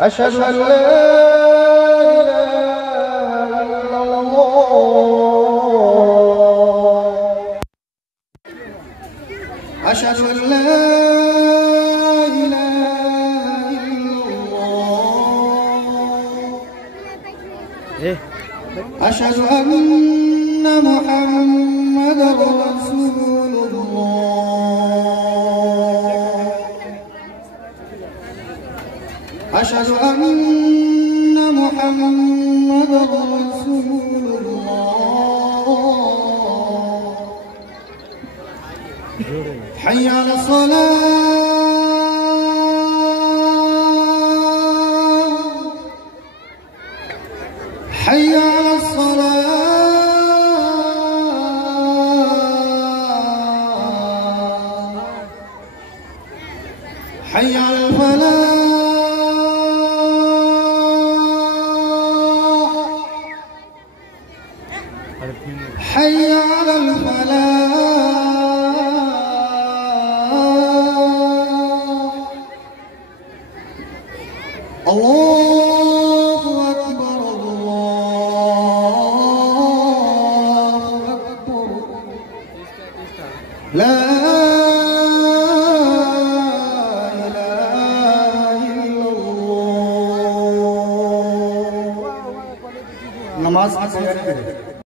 أشهد أن لا إله إلا الله أشهد أن لا إله إلا الله أشهد أن محمدا رسول الله أشهد أن محمدا رسول الله حي على الصلاة حي على الصلاة حي على الفلاح حي على الفلاح الله أكبر الله أكبر لا